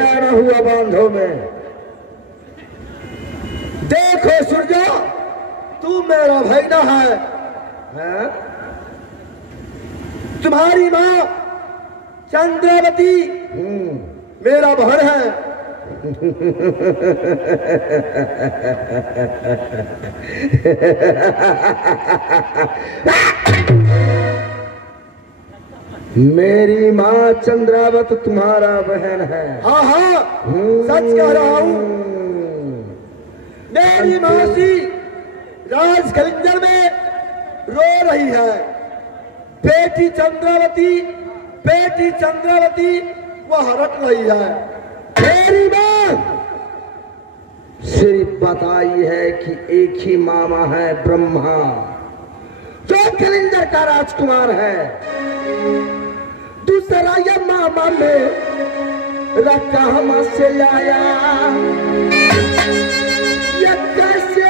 आना हुआ बांधो में। देखो सूर्या, तू मेरा भैया है? तुम्हारी माँ चंद्रावती मेरा बहन है। मेरी माँ चंद्रावत तुम्हारा बहन है? हाँ हाँ, सच कह रहा हूँ। मेरी मौसी राज कलिंजर में रो रही है। बेटी चंद्रावती वह हरट रही है। मेरी माँ सिर्फ बताई है कि एक ही मामा है ब्रह्मा, जो कलिंजर का राजकुमार है। दूसरा ये मामा में रखा हम से लाया, ये कैसे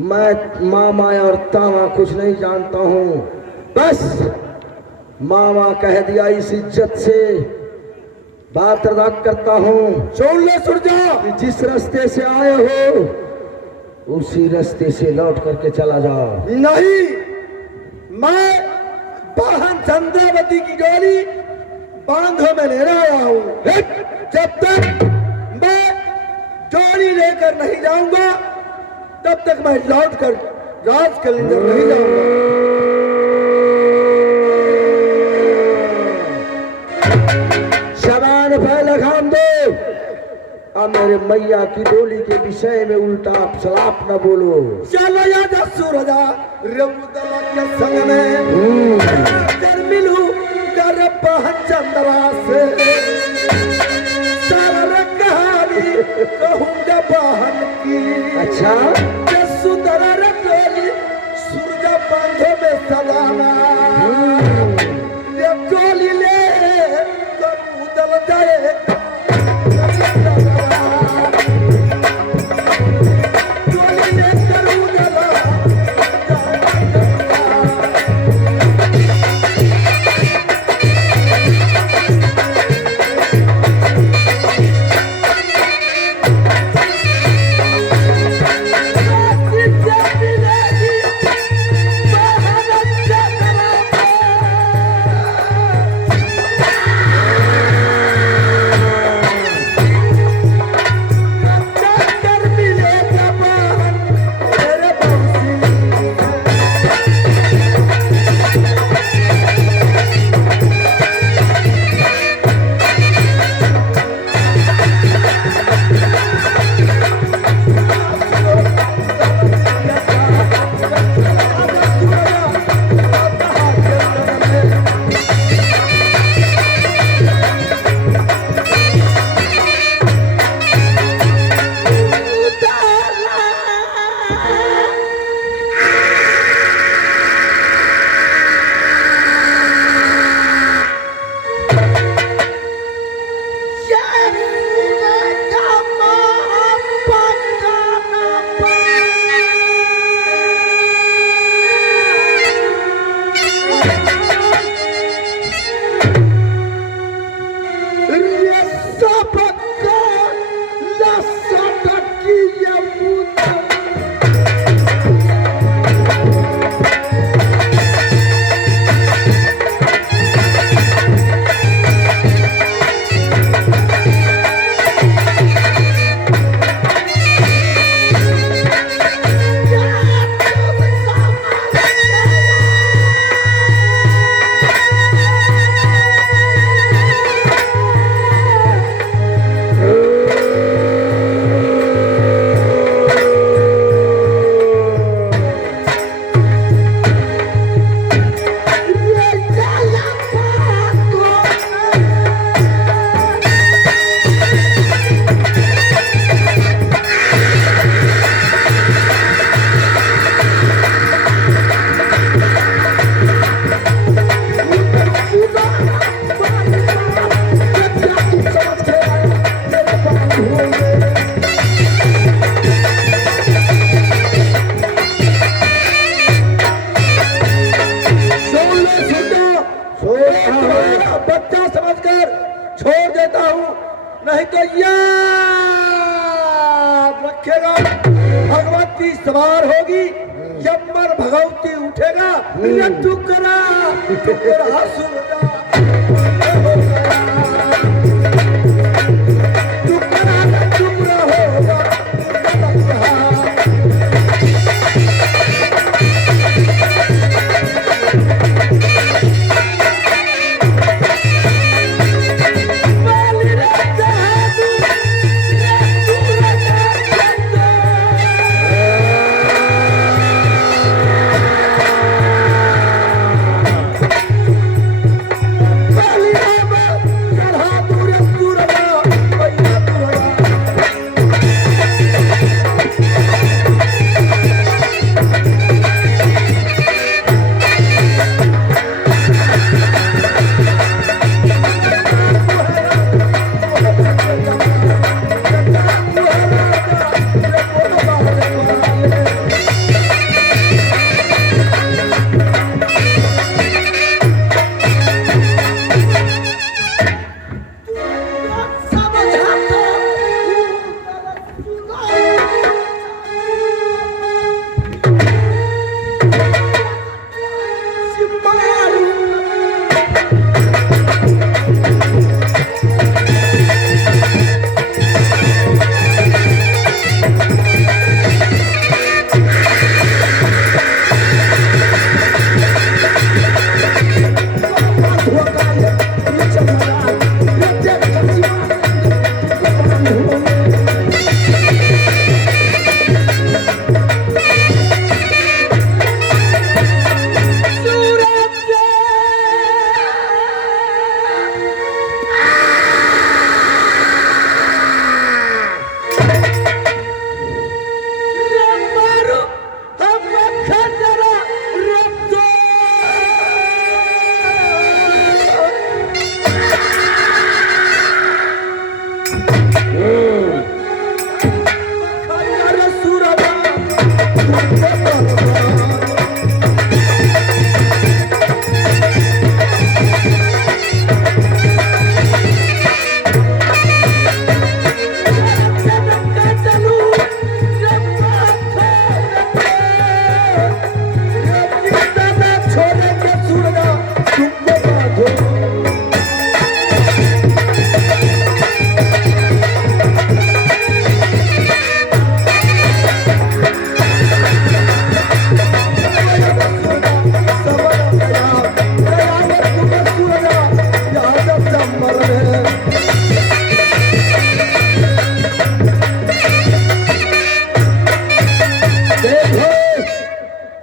मैं मामा और तामा कुछ नहीं जानता हूँ। बस मामा कह दिया, इस इज्जत से बात अदा करता हूँ। सुन ले सूर्या, जिस रास्ते से आए हो उसी रास्ते से लौट करके चला जाओ। नहीं, मैं बहन चंद्रावती की डोली बांधो में लेने आया हूँ। जब तक मैं डोली लेकर नहीं जाऊंगा तब तक मैं लौट कर राज कलिंजर नहीं जाऊंगा। शबान भय लगाम दो। अब मेरे मैया की डोली के विषय में उल्टा सलाप न बोलो। चलो या सूरजा रमुदला के संग में कर मिलू कर बहन चंद्रा से। सारा कहानी कहूंगा बहन की। अच्छा, सुंदर रटोली सूरज बांधो में सलाना। ये टोली ले तो उदल जाए। टोली ले कर उदला नहीं तो याद रखेगा, भगवती सवार होगी, यमर भगवती उठेगा, टुकड़ा टुकड़ा सूरजा टुकड़ा टुकड़ा होगा।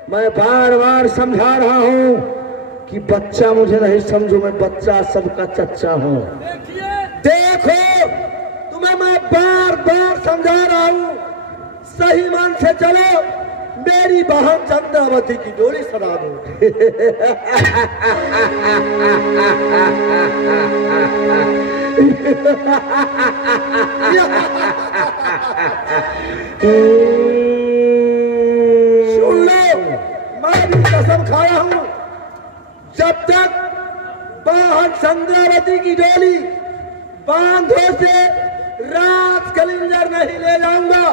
मैं बार बार समझा रहा हूँ कि बच्चा मुझे नहीं समझो, मैं बच्चा सबका चच्चा हूँ। देखो तुम्हें मैं बार बार समझा रहा हूँ, सही मन से चलो, मेरी बहन चंद्रावती की डोली सजा दो। सुन लो, मैं भी कसम खाया हूँ, जब तक बहन चंद्रावती की डोली बांधो से रात कलिंजर नहीं ले जाऊंगा,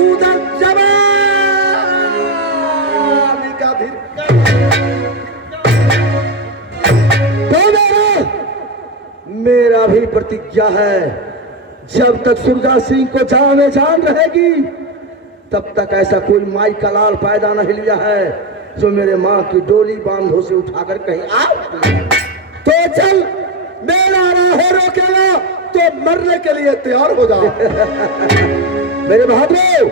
उधर जवानी का मेरा भी प्रतिज्ञा है, जब तक सुरजा सिंह को जान में जान रहेगी तब तक ऐसा कोई माई का लाल पैदा नहीं लिया है जो मेरे माँ की डोली बांधो से उठाकर कहीं आ। तो चल, मेरा राह रोकेगा तो मरने के लिए तैयार हो जाओ। मेरे बहादुर,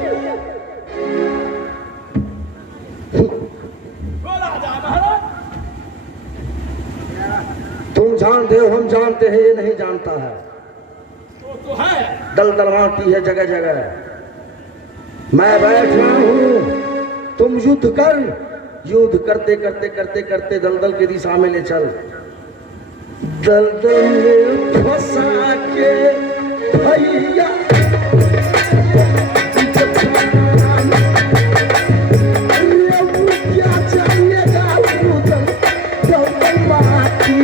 तुम जानते हो, हम जानते हैं, ये नहीं जानता है। तो है दलदल माटी है जगह जगह। मैं बैठ रहा हूँ, तुम युद्ध कर, युद्ध करते करते करते करते दलदल की दिशा में ले चल। दलदल में फंसा के भैया क्या चाहिएगा दलदल माटी।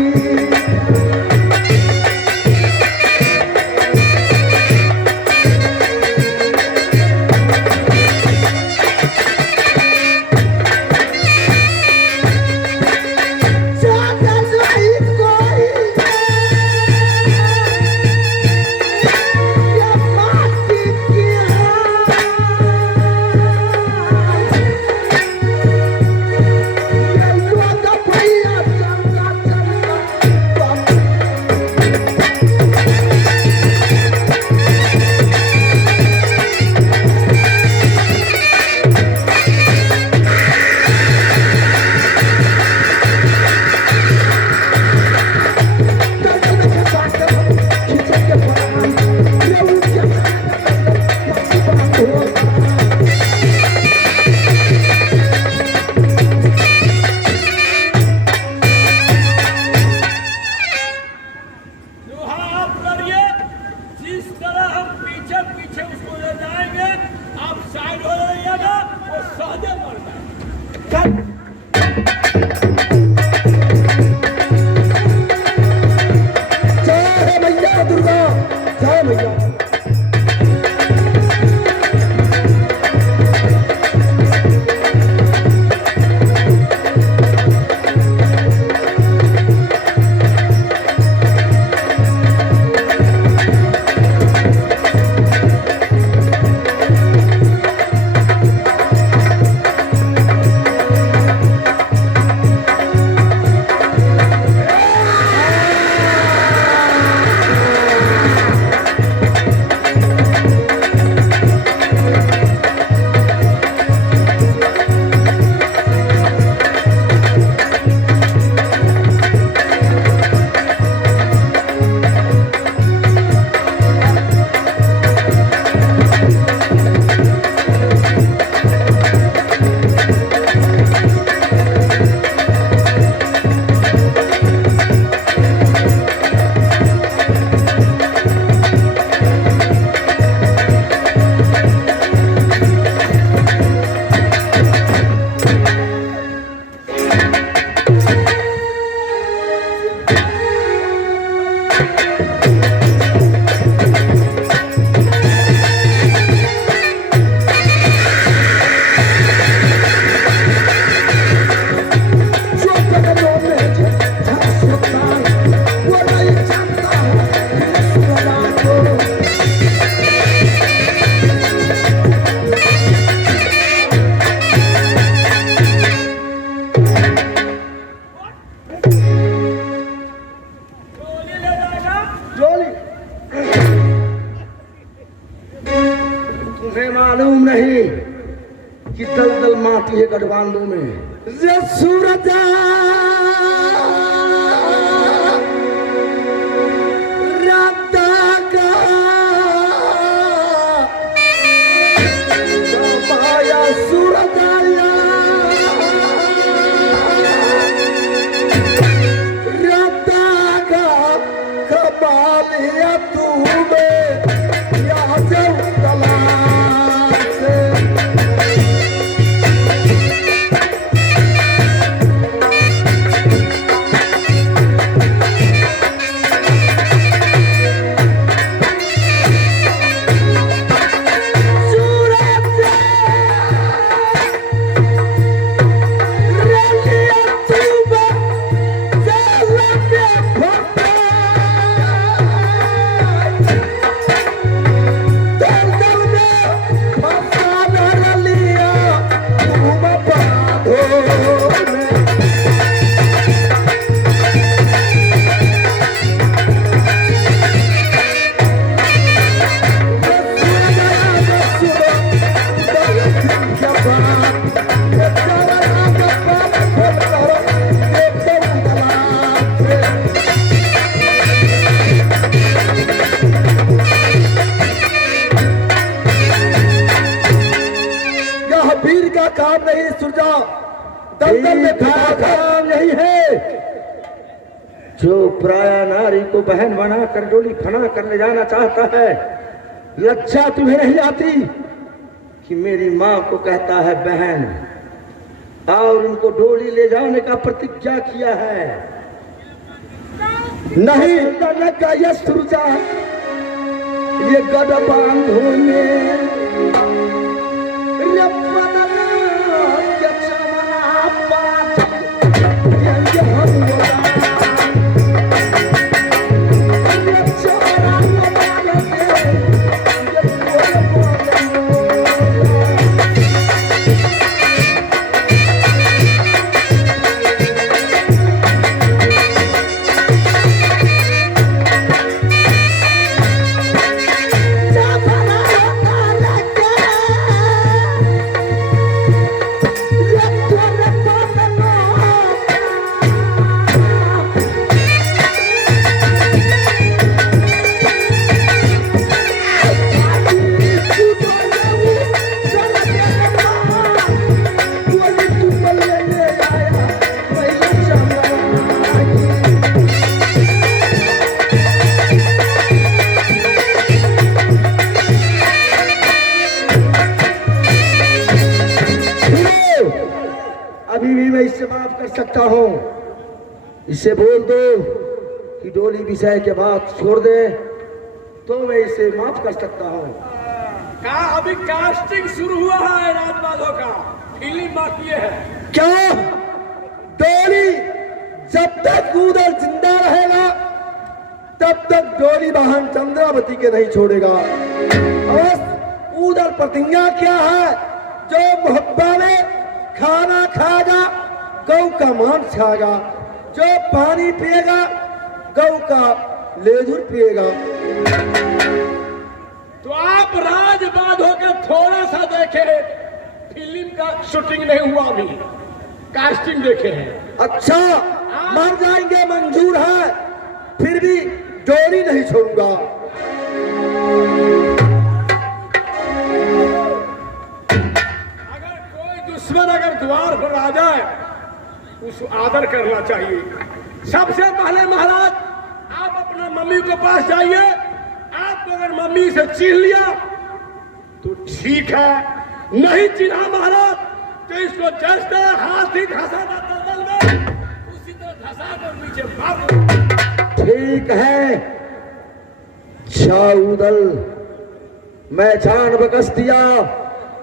पार्टी है काठमांडू में। ये सूरज राता का माया सूरज राता का कमालिया तुम्हें या जाऊं काम नहीं सुलझा, दलदल में काम नहीं है। जो प्राया नारी को बहन बनाकर डोली फना कर ले जाना चाहता है, लज्जा तुम्हें नहीं आती कि मेरी माँ को कहता है बहन, और उनको डोली ले जाने का प्रतिज्ञा किया है। नहीं लगा ये सुरजा ये गद बांधो में इससे माफ कर सकता हूँ। इससे बोल दो कि डोली विषय के बाद छोड़ दे तो मैं इसे माफ कर सकता हूँ। का अभी कास्टिंग शुरू हुआ है राजमाधव का, फिल्म बाकी है। क्या डोली जब तक उधर जिंदा रहेगा तब तक डोली वाहन चंद्रावती के नहीं छोड़ेगा। और उधर प्रतिज्ञा क्या है, जो मोहब्बा में खाना खाएगा गौ का मांस खाएगा, जो पानी पिएगा गौ का लेजुर पिएगा। तो आप राजमाधव के थोड़ा सा देखे, फिल्म का शूटिंग नहीं हुआ अभी, कास्टिंग देखे हैं। अच्छा मर जाएंगे मंजूर है, फिर भी डोली नहीं छोड़ूंगा। अगर कोई दुश्मन अगर द्वार पर आ जाए उसको आदर करना चाहिए। सबसे पहले महाराज आप अपना मम्मी के पास जाइए, आपको अगर मम्मी से छीन लिया तो ठीक है, नहीं चिन्हा महाराज तो इसको जैसे हाथी धंसाना दलदल में उसी तरह धंसा कर नीचे मार दो। ठीक है छाउदल, मैं जान बकस दिया,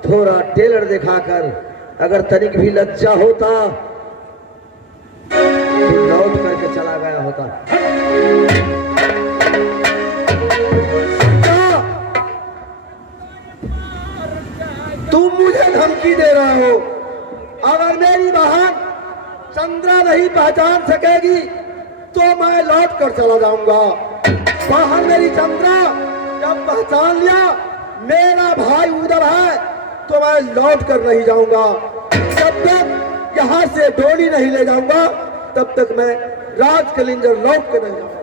थोड़ा टेलर दिखाकर। अगर तनिक भी लज्जा होता तो लौट करके चला गया होता। तुम मुझे धमकी दे रहे हो, अगर मेरी बहन चंद्रा नहीं पहचान सकेगी तो मैं लौट कर चला जाऊंगा। बहन मेरी चंद्रा जब पहचान लिया मेरा भाई उधर है तो मैं लौट कर नहीं जाऊंगा। यहाँ से डोली नहीं ले जाऊंगा तब तक मैं राज कलिंगर लौट के नहीं जाऊंगा।